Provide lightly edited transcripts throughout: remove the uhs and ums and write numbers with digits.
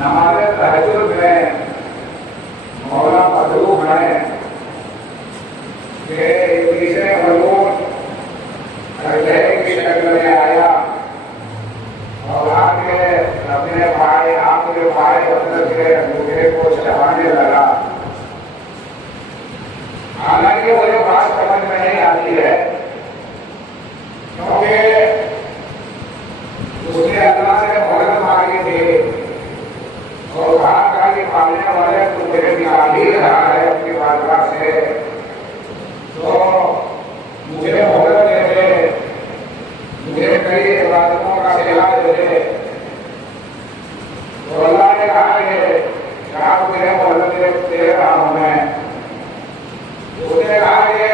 हमारे तहजुद में मौला मधुब हैं कि इसे मलून की शक्ल में आया और आके अपने भाई आपके भाई बंदर के अंगूठे को चबाने लगा। हालांकि वो ये बात समझ में नहीं आती है क्योंकि उसने अल्लाह से मदद मांगी थी और कहा कि पालने वाले तो मेरे निकाल ही रहा है अपनी बादशाह से, तो मुझे मदद दे दे, मुझे कई इबादतों का सिला दे दे। तो अल्लाह ने कहा कि आप मुझे मदद दे रहा हूं मैं। उसने कहा कि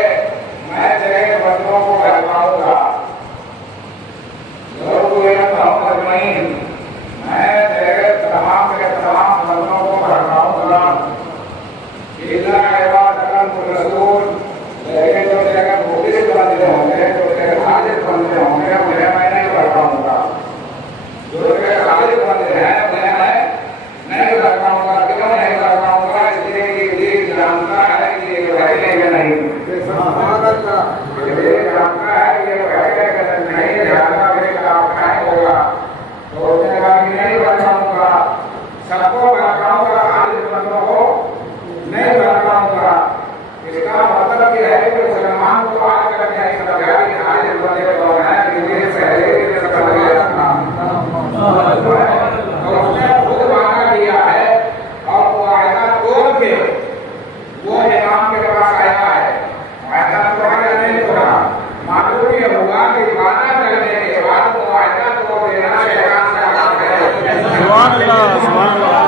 मैं तेरे बंदों को बहकाऊंगा, मैं तेरे तमाम के तमाम बंदों को बहकाऊंगा, लेकिन जो तेरे मुखलिस बंदे होंगे, जो तेरे हाजिर बंदे होंगे, उन्हें मैं नहीं बहकाऊंगा। जो तेरे हाजिर बंदे हैं उन्हें मैं नहीं बहकाऊंगा। क्यों नहीं बहकाऊंगा? इसलिए कि ये जानता है कि ये बहकेगा नहीं, ये जानता है कि ये बहकेगा नहीं, जानता मेरे काम नहीं होगा। तो उसने कहा कि नहीं बहकाऊंगा, सबको बहकाऊंगा, हाजिर बंदों को नहीं बहकाऊंगा। इसका मतलब यह है कि मुसलमान को आज तक नहीं समझा कि हाजिर बंदे कौन है, इसलिए पहले ही समझ गया था। और उसने खुद वादा किया है और वो वादा तोड़ के वो इमाम के पास आया है। वादा तोड़ा नहीं तोड़ा, मालूम ये हुआ कि वादा करने के बाद वो वादा तोड़ देना शैतान का काम है। सुभान अल्लाह, सुभान अल्लाह।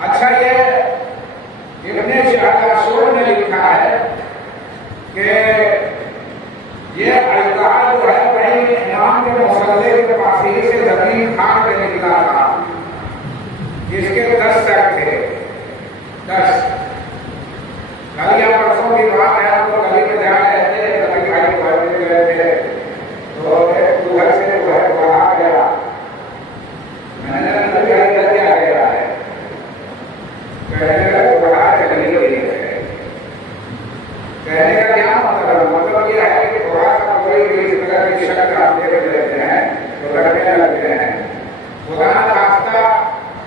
अच्छा, ये इब्ने शाहसूर ने लिखा है कि ये अल्लाह जो है कहीं इमाम के मुसल्ले के पास ही से जमीन खान के निकला था। इसके 10 सर थे, 10। कल या परसों की बात है, तो गली में जा रहे थे, कभी भाई भरने गए थे, तो एक उधर से उधर बढ़ा गया। मैंने क्या गया है, कहने का क्या मतलब यह है कि थोड़ा सा कोई भी इस तरह की शक आप देख लेते हैं तो करने लगते हैं। खुदा ना खास्ता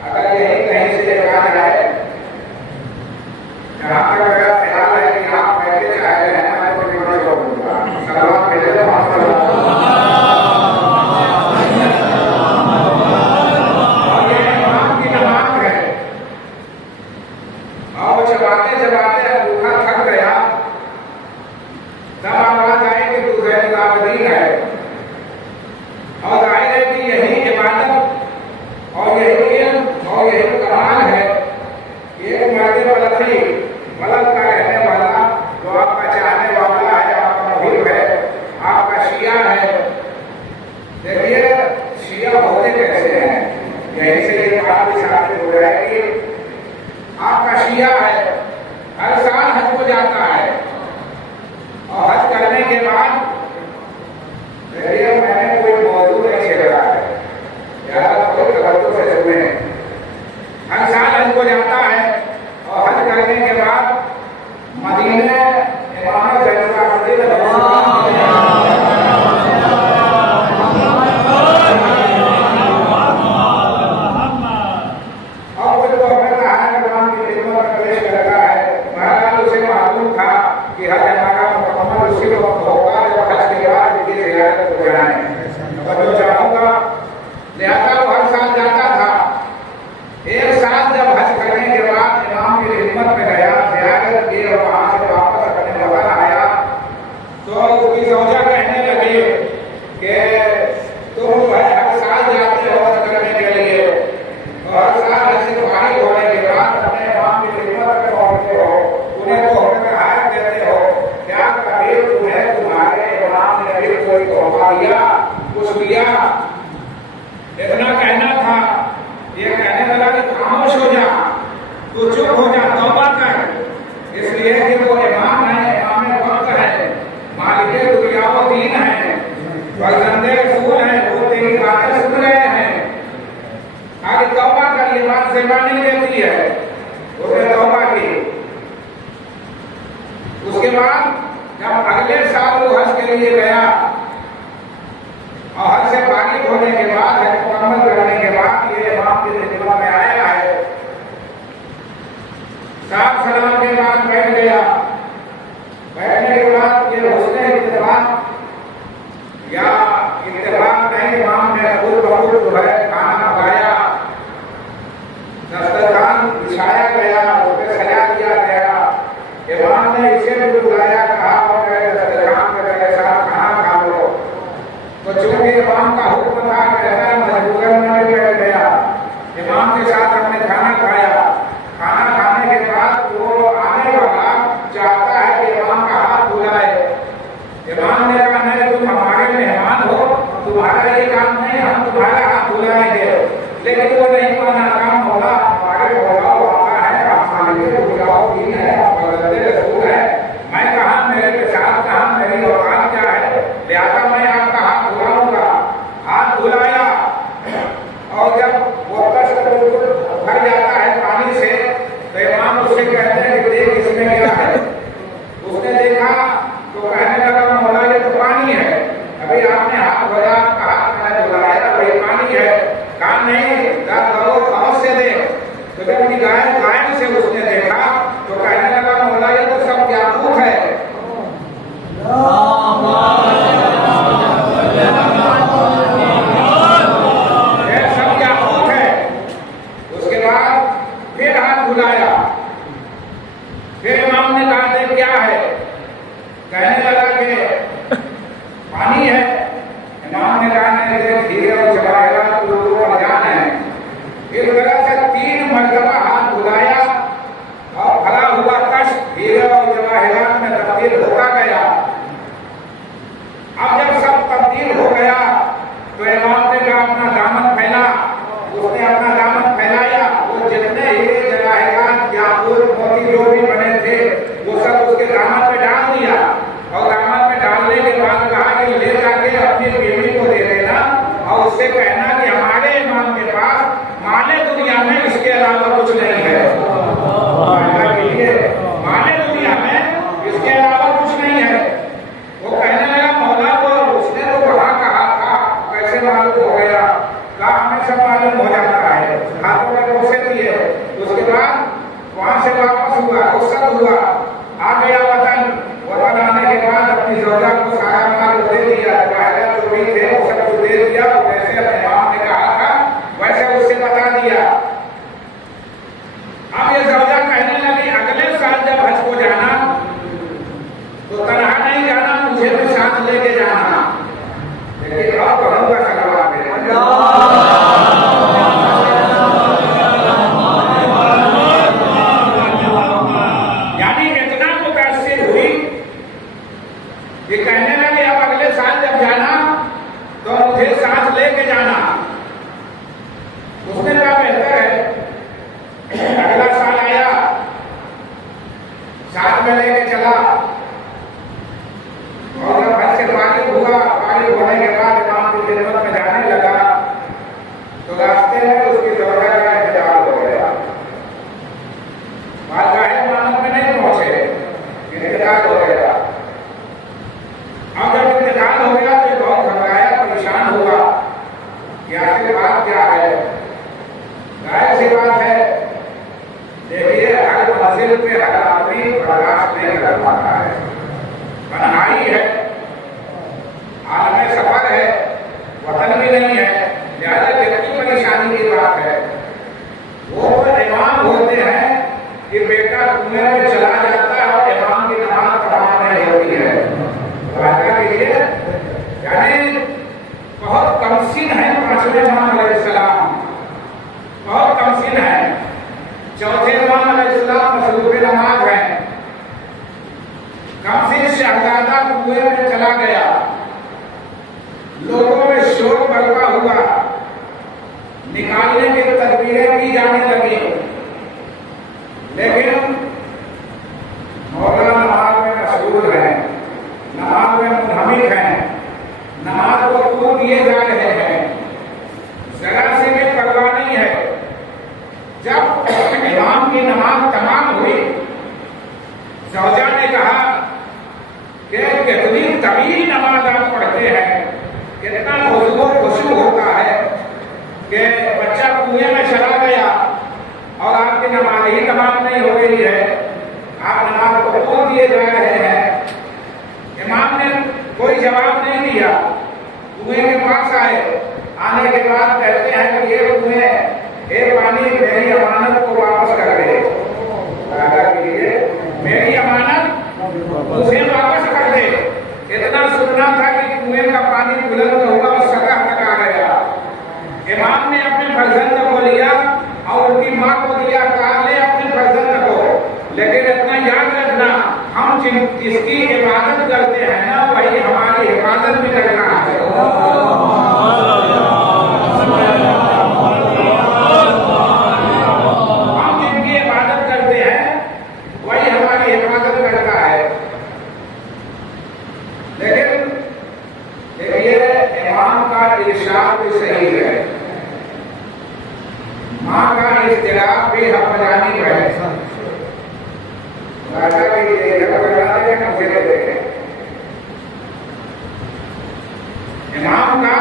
अगर यही कहीं से जाना है, जहाँ तक मेरा ख्याल है कि आप बैठे चाह रहे हैं, मैं तो निकल जाऊंगा। सलाम भेजे और ये इमाम की नमाज है। और चबाते चबाते अंगूठा थक गया, तब आवाज आई कि तू ज़ैनुल आबिदीन है। और जाहिर है कि यही इबादत और यही इल्म और यही कमाल है। एक मर्द बलखी, बलद शिया है, हर साल हज को जाता है और हज करने के बाद मैंने कोई मौजूद नहीं छेड़ रहा है, कोई तवज्जो से सुने। हर साल हज को जाता है और हज करने के बाद मदीने इमाम ज़ैनुल इतना कहना था, ये कहने लगा कि खामोश हो जा, तू चुप हो जा, तौबा कर, इसलिए कि वो इमाम है, इमाम वक्त है, मालिक दुनिया व दीन है, फर्जंदे रसूल है, वो तेरी बातें सुन रहे हैं। आगे तौबा कर, ये बात सेवा नहीं देती है, उसने तौबा की। उसके बाद जब अगले साल वो हज के लिए गया और हज से फारिग होने के बाद, हज मुकम्मल करने के बाद ये इमाम के दिल में आया है, साफ सलाम के बाद बैठ गया। बैठने के बाद ये हुस्ने इत्तेफाक या इत्तेफाक नहीं, इमाम ने खुद बखुद जो है खाना पकाया, दस्तरखान बिछाया गया, उस पर सजा दिया गया। इमाम ने इसे भी बुलाया, कहा और दस्तरखान पे मेरे साथ खाना खा लो। तो चूंकि इमाम का हुक्म था, कहना मजबूरन में बैठ गया। इमाम के साथ हमने खाना खाया। खाना खाने के बाद वो आने वाला चाहता है कि इमाम का हाथ बुलाए। इमाम ने कहा नहीं, तुम हमारे मेहमान हो, तुम्हारा ये काम नहीं, हम तुम्हारा हाथ बुलाएंगे। लेकिन वो नहीं माना, काम होगा हमारे होगा, वो आता है, हमारे बुलाओ दीन है, रसूल है। मैं कहा मेरे साथ कहा मेरी औकात क्या है, लिहाजा मैं आपका हाथ बुलाऊंगा। हाथ बुलाया और जब वो कष्ट भर जाता है पानी से, तो इमाम उससे कहते हैं कि देख इसमें क्या है। उसने देखा तो कहने लगा मौला ये तो पानी है, अभी आपने हाथ भरा, हाथ मैंने बुलाया, वही पानी है। कहा नहीं, से दे। तो जब गाय से उसने देखा तो कहने लगा मौला ये तो सब याकूत है। सब याकूत है। उसके बाद फिर हाथ बुलाया, फिर इमाम ने कहा देख क्या है, कहने लगा कि पानी है। इमाम ने कहा नहीं, देख धीरे और चलाएगा तो अनजान है। इस तरह से 3 मरतबा हाथ बुलाया और भरा हुआ कष्ट धीरे और जवाहिरात में तब्दील होता गया। अब जब सब तब्दील हो गया तो इमाम ने कहा अपना दामन फैला। उसने अपना दामन फैलाया, वो जितने हीरे जवाहिरात याकूत मोती जो भी बने थे वो सब उसके दामन पे डाल दिया। और दामन पे डालने के बाद कहा कि ले जाके अपनी बीवी को दे देना और उससे कहना कि हमारे इमाम के पास माले दुनिया में इसके अलावा कुछ नहीं है। माले दुनिया में इसके अलावा कुछ नहीं है। वो कहने लगा मौला को उसने तो वहां कहा था, कैसे मालूम हो गया? कहा हमें सब मालूम हो जाता है, हाथों में पैसे दिए। उसके बाद वहां से वापस हुआ, रुखसत हुआ, आ गया वतन। वतन आने के बाद अपनी ज़ौजा को सारा माल दे दिया, जो भी थे वो सब दे दिया। वैसे अपने इमाम ने कहा था वैसे उससे बता दिया। अब ये ज़ौजा कहने लगी अगले साल जब हज को जाना तो तनहा नहीं जाना, मुझे भी साथ लेके जाना। लेकिन अब कहूँगा सलवार यानी मंजिल पे हर आदमी बर्दाश्त नहीं कर पाता है। तन्हाई है, आलम सफर है, वतन भी नहीं है, लिहाजा कितनी परेशानी की बात है। वो इमाम होते हैं कि बेटा कुएं में चला जाता है और इमाम की नमाज पढ़ा नहीं होती है। वादा कीजिए, यानी बहुत कमसीन है पांचवें इमाम अलैहिस्सलाम, बहुत कमसीन है। चौथे इमाम अलैहिस्सलाम मसरूफ नमाज है। कमसीन शहजादा कुएं में चला गया, लोगों में शोर बरपा हुआ, निकालने की तदबीरें की जाने लगी, लेकिन मौलाना नमाज में मशगूल है, नमाज में मुनहमिक है, नमाज को खो दिए जा रहे हैं, जरा से भी परवाह नहीं है। जब इमाम की नमाज तमाम हुई, ज़ौजा ने कहा कि कितनी तवील नमाज आप पढ़ते हैं, कितना खुशबू होता है कि बच्चा कुएं में चला गया और आपकी नमाज ही तमाम नहीं हो रही है, आप नमाज को खो दिए जा रहे हैं। इमाम ने कोई जवाब नहीं दिया, कुएं के पास आए, आने के बाद कहते हैं कि ये कुएं, ये पानी मेरी अमानत को वापस कर दे, मेरी अमानत उसे वापस कर दे। इतना सुनना था कि कुएं का पानी बुलंद हुआ और सतह तक आ गया। इमाम ने अपने फर्जंद को लिया और उनकी माँ को दिया, कहा ले अपने फर्जंद को, लेकिन इतना याद रखना, हम जिसकी इबादत करते हैं ना, वही हमारी हिफाजत भी करना है। हम जिनकी इबादत करते हैं वही हमारी हिफाजत करता है। लेकिन देखिए, इमाम का इरशाद भी सही है, माँ का इख्तिलाफ भी हक़-जानी है। इमाम का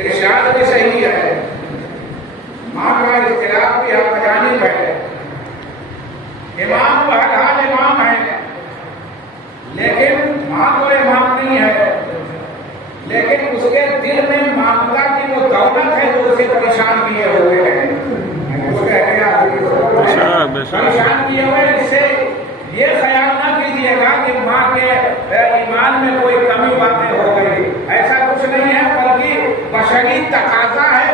इरशाद भी सही है, माँ का इख्तिलाफ भी हक़-जानी है। इमाम बहरहाल इमाम है, लेकिन माँ तो इमाम नहीं है, लेकिन उसके दिल में मामला की वो दौलत है जो उसे परेशान किए हुए हैं, परेशान किए हुए। इससे ये ख्याल न कीजिएगा कि माँ के ईमान में कोई कमी बातें हो गई, ऐसा कुछ नहीं है, बल्कि बशरी तकाजा है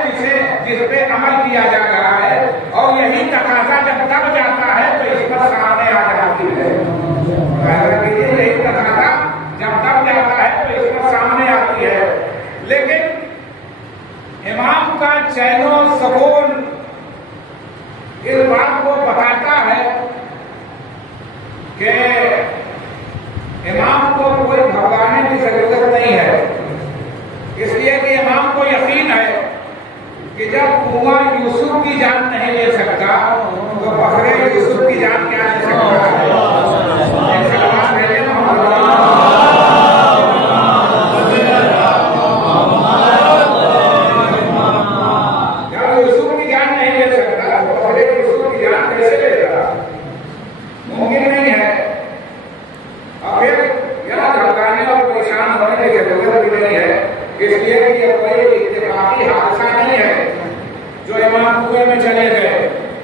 जिस पे अमल किया जा रहा है, और यही तकाजा जब तब जाता है तो इस पर सामने आ जाती है। यही तकाजा जब तब जाता है तो इस पर सामने आती है। लेकिन इमाम का चैनो सुकून इस बात को बताता है कि इमाम को कोई घबराने की जरूरत नहीं है, इसलिए कि इमाम को यकीन है कि जब कुआं यूसुफ की जान नहीं ले सकता तो बकरे यूसुफ की जान क्या ले सकता है। जब यूसुफ की जान नहीं ले सकता तो बकरे यूसुफ की जान कैसे लेगा, मुमकिन नहीं है। और फिर यहाँ घबराने और परेशान होने की जरूरत भी नहीं है, इसलिए कि यह कोई इत्तेफाकी हादसा नहीं है जो इमाम कुएं में चले गए।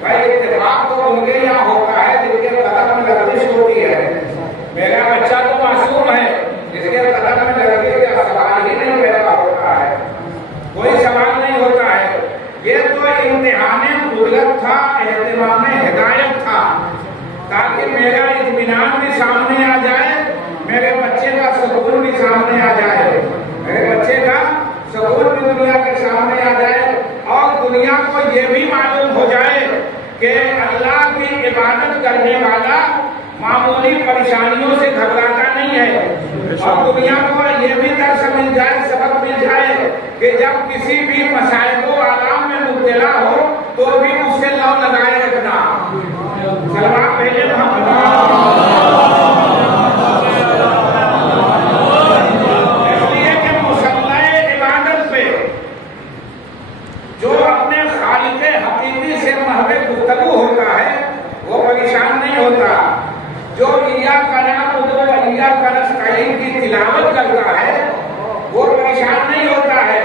भाई इत्तेफाक तो उनके यहाँ होता है जिनके कदम में लर्जिश होती है। मेरा बच्चा तो मासूम है, जिसके कदम में लर्जिश का सवाल ही नहीं पैदा होता है, कोई सवाल नहीं होता है। ये तो इम्तिहान कुदरत था, इत्तिमाम हिदायत था, ताकि मेरा इत्मीनान भी सामने आ जाए, मेरे बच्चे का सुकून भी सामने आ जाए, मेरे बच्चे का सुकून भी दुनिया के सामने आ जाए, और दुनिया को ये भी मालूम हो जाए कि अल्लाह की इबादत करने वाला मामूली परेशानियों से घबराता नहीं है। और दुनिया को ये भी दर्श मिल जाए, सबक मिल जाए कि जब किसी भी मसाइल को आराम में मुब्तला हो तो भी उससे लौ लगाए रखना। सलमान पहले इसलिए कि मुसल्ला इबादत पे जो अपने खालिक हकीकी से महवे गुफ्तगू होता है वो परेशान नहीं होता। जो इय्याका नअबुदु व इय्याका नस्तईन की तिलावत करता है वो परेशान नहीं होता है।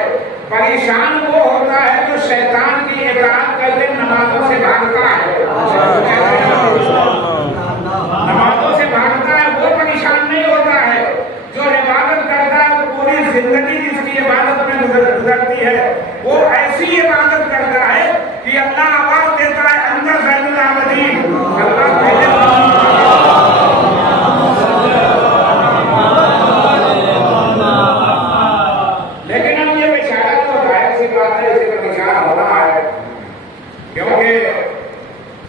परेशान वो होता है जो शैतान की इताअत करके नमाजों से भागता है। नमाजों से भागता है वो परेशान नहीं होता है। जो इबादत करता है वो पूरी जिंदगी जिसकी इबादत में गुजरती है वो ऐसी इबादत करता है कि अल्लाह आवाज देता है अंदर ज़ैनुल आबदीन क्योंकि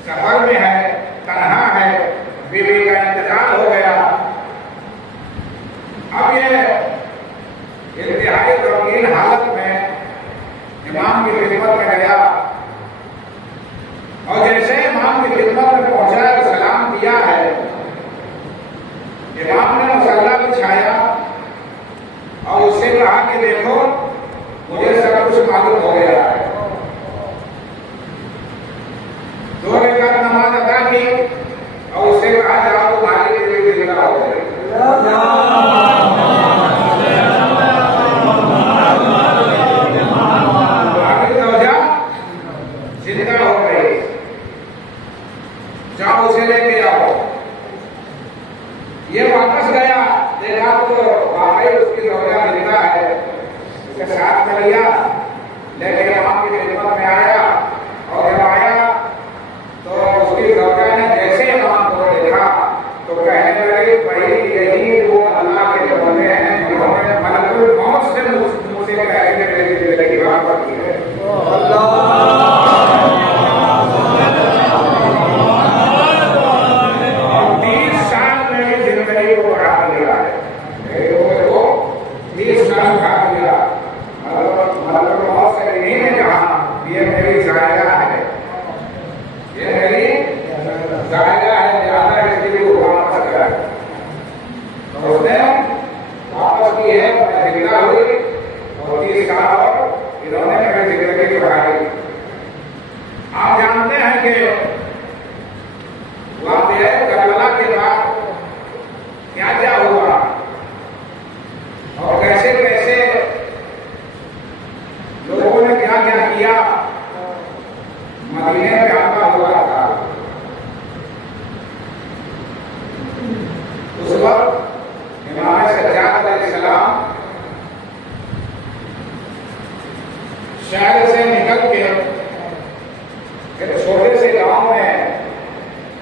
सफर में है, तन्हा है, बीवी का इंतकाल हो गया। अब ये इंतहाई गमगीन हालत में इमाम की खिदमत में गया और जैसे इमाम की खिदमत में पहुंचा तो सलाम किया है। इमाम ने मुसल्ला बिछाया और उससे कहा कि देखो मुझे सब कुछ मालूम हो गया है। 2 रकात नमाज अदा की और उससे कहा जाओ तुम्हारे लिए जिंदा हो जाए। जिंदा हो गई, जाओ उसे लेके आओ। ये वापस गया, देखा तो वाकई उसकी जौजा जिंदा है, उसके साथ में लिया, लेकिन इमाम की खिदमत में आया और जब आया तो उसकी जौजा ने जैसे इमाम को देखा तो कहने लगी भाई यही वो अल्लाह के बंदे हैं जिन्होंने मलकुल मौत से मुझसे कहने लगी बात की है। आप जानते हैं कि वाक़या करबला के बाद क्या क्या हुआ और कैसे कैसे लोगों ने क्या क्या किया। मदीने में आता हुआ था उस वक्त इमाम सज्जाद अलैहिस्सलाम शहर से निकल के एक छोटे से गांव में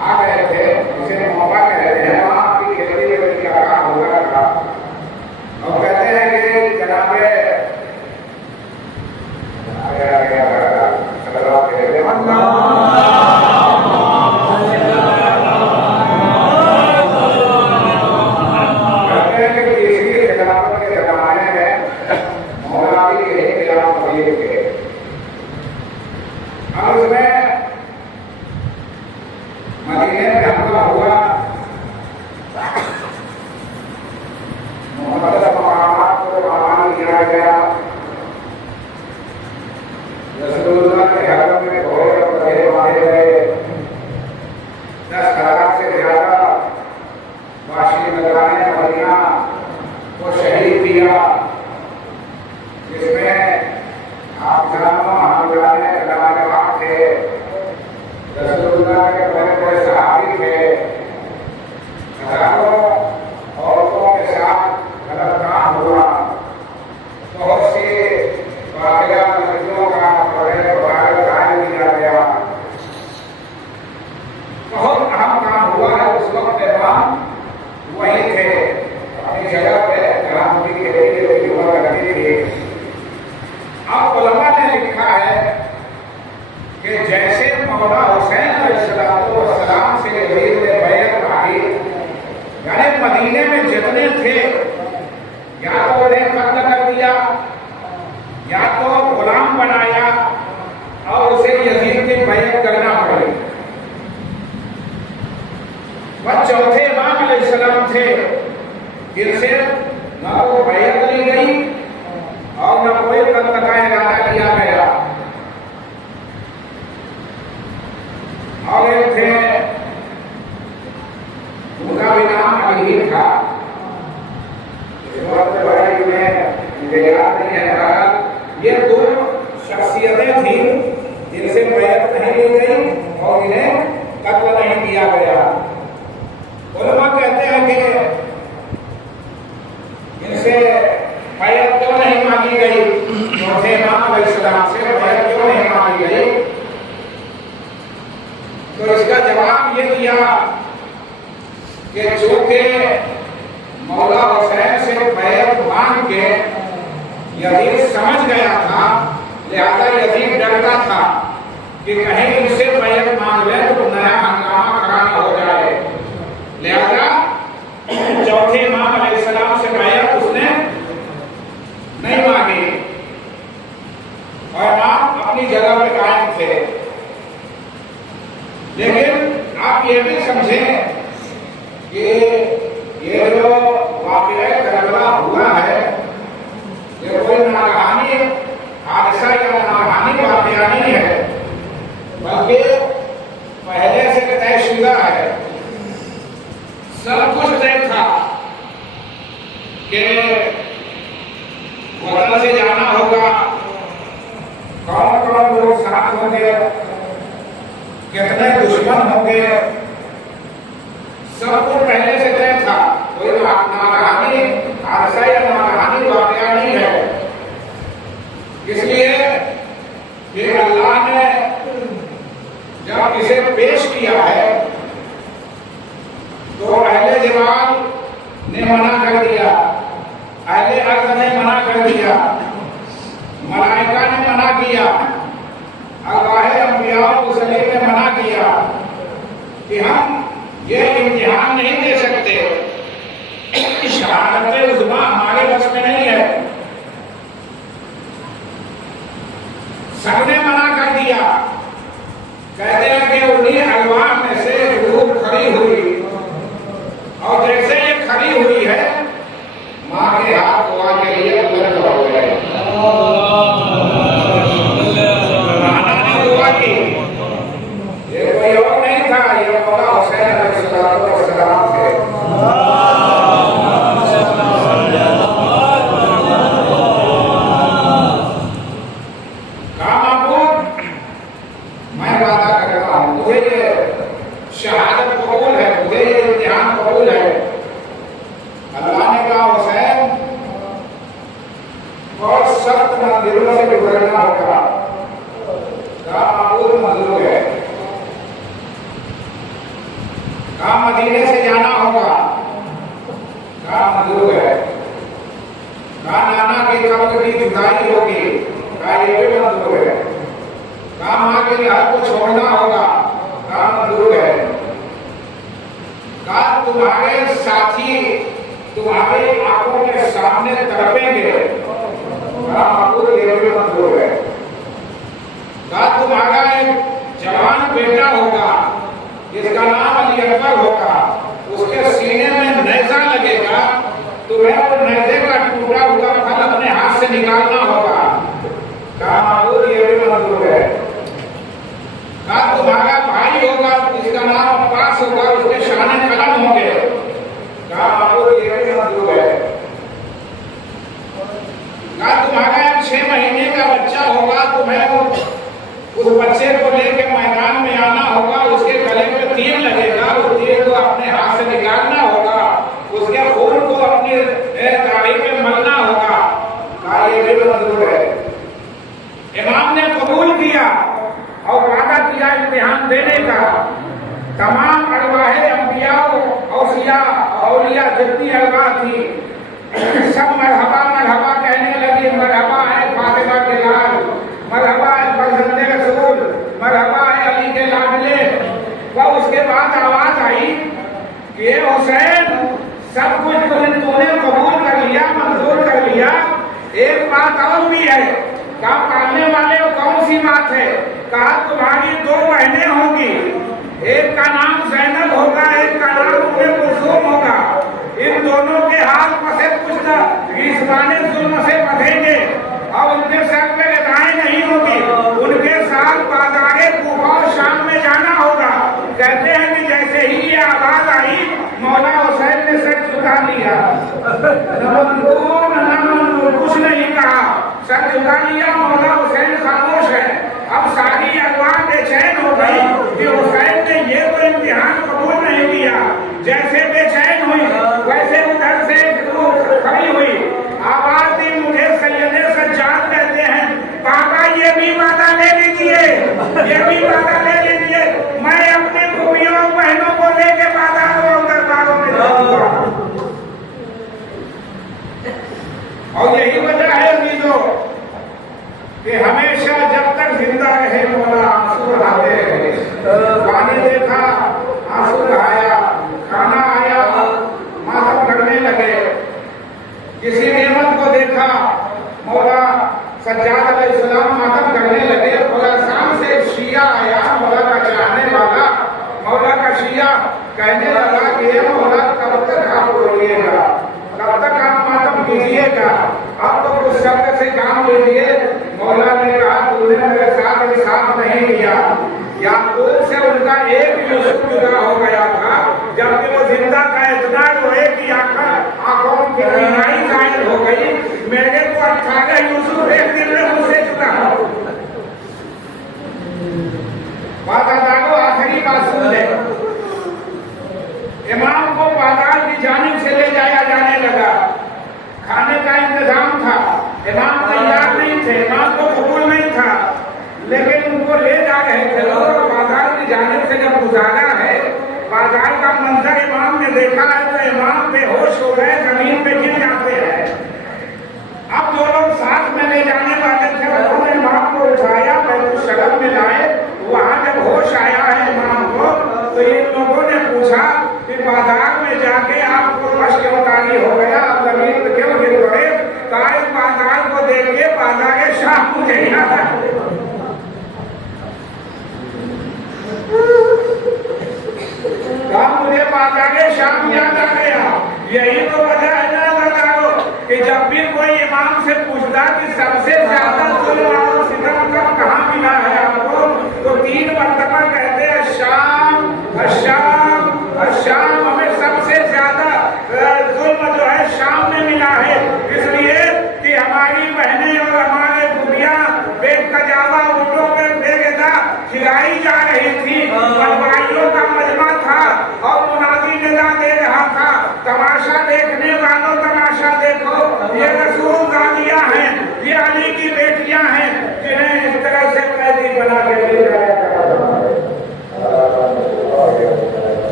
आ गए थे, जिसे मोहब्बा कहते हैं। वहां की खेती का काम हो रहा था और कहते हैं कि जनाबे मदीने में हमला हुआ, मोहम्मद मकामात को रवाना किया गया। रसूलुल्लाह के हरम में घोड़े और गधे बांधे गए। 10,000 से ज्यादा वाशी नजराने मदीना को शहीद किया, जिसमें आप जानो हम जाने कलाम थे, रसूलुल्लाह के बड़े बड़े सहाबी थे। हजारों औरतों के साथ गलत काम हुआ। बहुत सी वाक़या लड़कियों का बड़े बड़े कायम किया गया। बहुत अहम काम हुआ है। उस वक्त इमाम वही थे, अपनी जगह पे कलाम की खेती हुआ करती थी। अब उलमा ने लिखा है कि जैसे मौला हुसैन अलैहिस्सलाम से यजीद ने बैत मांगी, यानी मदीने में जितने थे या तो उन्हें कत्ल कर दिया या तो गुलाम बनाया और उसे यजीद की बैत करना पड़ी। वह चौथे इमाम अलैहिस्सलाम थे जिनसे न वो बैत ली गई और न कोई कत्ल का इरादा किया गया। और एक थे भी ही था। इस वक्त भाई मैं याद नहीं है, ये दो शख्सियतें थी जिनसे बैत नहीं ली गई और इन्हें कत्ल नहीं किया गया। उलमा कहते हैं कि इनसे बैत क्यों नहीं मांगी गई, चौथे इमाम अलैहिस्सलाम से बैत क्यों नहीं मांगी गई, तो इसका जवाब ये दिया कि चूंकि मौला हुसैन से बैत मांग के यजीद समझ गया था, लिहाजा यजीद डरता था कि कहीं इनसे बैत मांग ले तो नया हंगामा खड़ा हो जाए, लिहाजा चौथे इमाम अलैहिस्सलाम से बैत उसने नहीं मांगी और इमाम अपनी जगह पे कायम थे। लेकिन आप ये भी समझें कि ये जो वाक़या करबला हुआ है, ये कोई नागहानी हादसा या नागहानी वाक़या नहीं है, बल्कि पहले से तयशुदा है। सब कुछ तय था कि वतन से जाना होगा, कौन कौन लोग साथ होंगे, कितने दुश्मन होंगे, सब कुछ पहले से तय था। कोई नागहानी हादसा या नागहानी वाक़या नहीं है। इसलिए ये अल्लाह ने जब इसे पेश किया है तो अहले जवाल ने मना कर दिया, अहले अर्ज़ ने मना कर दिया, मलाइका ने मना किया, अरवाहे अंबिया मुसल्ली ने मना किया कि हम ये इम्तिहान नहीं दे सकते, शहादत उज़्मा हमारे बस में नहीं है। सबने मना कर दिया। कहते हैं कि उन्हीं अरवाह में से रूह खड़ी हुई और जैसे ये खड़ी हुई है, माँ के हाथ दुआ के लिए बुलंद हो गए। दुआ की, ये कोई और नहीं था, ये मौला हुसैन अलैहिस्सलाम थे। मैं वादा करता हूँ, मुझे ये शहादत कबूल है, मुझे ये इम्तिहान कबूल है। अल्लाह ने कहा हुसैन बहुत सख्त मंजिलों से गुजरना होगा, मामूल मंजूर है, कहा मदीने से जाना होगा, कहा मंजूर है, कहा नाना की कब्र की जुदाई होगी, कहा ये भी मंजूर है, कहा माँ के घर को छोड़ना होगा, कहा मंजूर है, कहा तुम्हारे साथी तुम्हारी आंखों के सामने तड़पेंगे, कहा मंजूर, ये भी मंजूर है, कहा तुम्हारा एक जवान बेटा होगा जिसका नाम अली अकबर होगा, उसके सीने में नेज़ा लगेगा, तुम्हें वो नेज़े का टूटा हुआ फल अपने हाथ से निकालना होगा, कहा माबूद ये भी मंजूर है, कहा तुम्हारा भाई होगा जिसका नाम अब्बास होगा, उसके शाने कलम होंगे, कहा माबूद ये भी मंजूर है, कहा तुम्हारा 6 महीने का बच्चा होगा, तुम्हें उस बच्चे को लेकर मैदान में आना होगा, उसके गले में तीर लगेगा, उस तीर को अपने हाथ से निकालना होगा, उसके खून को अपनी दाढ़ी में मलना होगा, कहा ये भी मंजूर है। इमाम ने कबूल किया और वादा किया इम्तिहान देने का। तमाम अरवाहे अंबिया औसिया औलिया जितनी अरवाह थी सब मरहबा मरहबा कहने लगी, मरहबा है फातिमा के लाल, मरहबा है फरजंदे रसूल, मरहबा है अली के लाडले। वह उसके बाद आवाज आई कि हुसैन सब कुछ तूने कबूल कर लिया, मंजूर कर लिया, एक बात और भी है। कहा पालने वाले कौन सी बात है? कहा तुम्हारी 2 बहनें होंगी, एक का नाम ज़ैनब होगा, एक का नाम उम्मे कुलसूम होगा। इन दोनों के हाथ पसे कुछ गिरफ्ताने जुल्म से बंधेंगे और उनके सर पे लताएं नहीं होगी, उनके साथ बाजारे कूफा और शाम में जाना होगा। कहते हैं कि जैसे ही ये आवाज आई, मौला हुसैन ने कुछ नहीं कहा, सर झुका लिया, मौला हुसैन खामोश है। अब सारी अगवा बेचैन हो गई कि हुसैन ने ये तो इम्तिहान कबूल नहीं किया। जैसे बेचैन हुई वैसे उधर से खड़ी हुई, आवाज दी, मुझे सैयदे सज्जाद कहते हैं, पापा ये भी वादा ले लीजिए, ये भी वादा ले लीजिए, मैं अपने खूबियों बहनों को लेके बाजारों और दरबारों में जाऊंगा। और यही वजह है अमीजों कि हमेशा जब तक जिंदा रहे मौला आंसू बहाते रहे। पानी देखा आंसू बहाया, खाना आया मातम करने लगे, किसी नेमत को देखा मौला सज्जाद अलैहिस्सलाम मातम करने लगे। खुरासान से एक शिया आया, मौला का चाहने वाला, मौला का शिया कहने लगा कि ये मौला कब तक आप रोइएगा, कब तक आप मातम कीजिएगा, अब तो कुछ शब्द से काम लीजिए। मौला ने कहा तूने मेरे साथ इंसाफ नहीं किया। याकूब से उनका एक यूसुफ जुदा हो गया था, जबकि वो जिंदा का इतना रोए कि आंखों की बीमारी जाहिर हो गई। मेरे को 18 यूसुफ एक दिन में मुझसे जुदा हो। बादादागो आखिरी बात सुन ले। इमाम को बाजार की जानिब से ले जाया जाने लगा, खाने का इंतजाम था, इमाम तैयार नहीं थे, इमाम को कबूल नहीं था, लेकिन उनको ले जा रहे थे लोग। बाजार की जानिब से जब गुजारा है, बाजार का मंजर इमाम ने देखा है तो इमाम बेहोश हो गए, जमीन पे गिर जाते हैं। अब जो लोग साथ में ले जाने वाले थे उन्होंने इमाम को उठाया, बैतुल शगल में लाए। वहां जब होश आया है इमाम को तो इन लोगों ने पूछा कि बाजार में जाके आपको मश्क बतानी हो गया, आप जमीन पे क्यों गिर पड़े? कहा इस बाजार को देख के बाजार शाम मुझे याद है। कहा मुझे बाजार शाम याद आ गया। यही तो वजह है ना बताओ कि जब भी कोई इमाम से पूछता कि सबसे ज्यादा जुल्म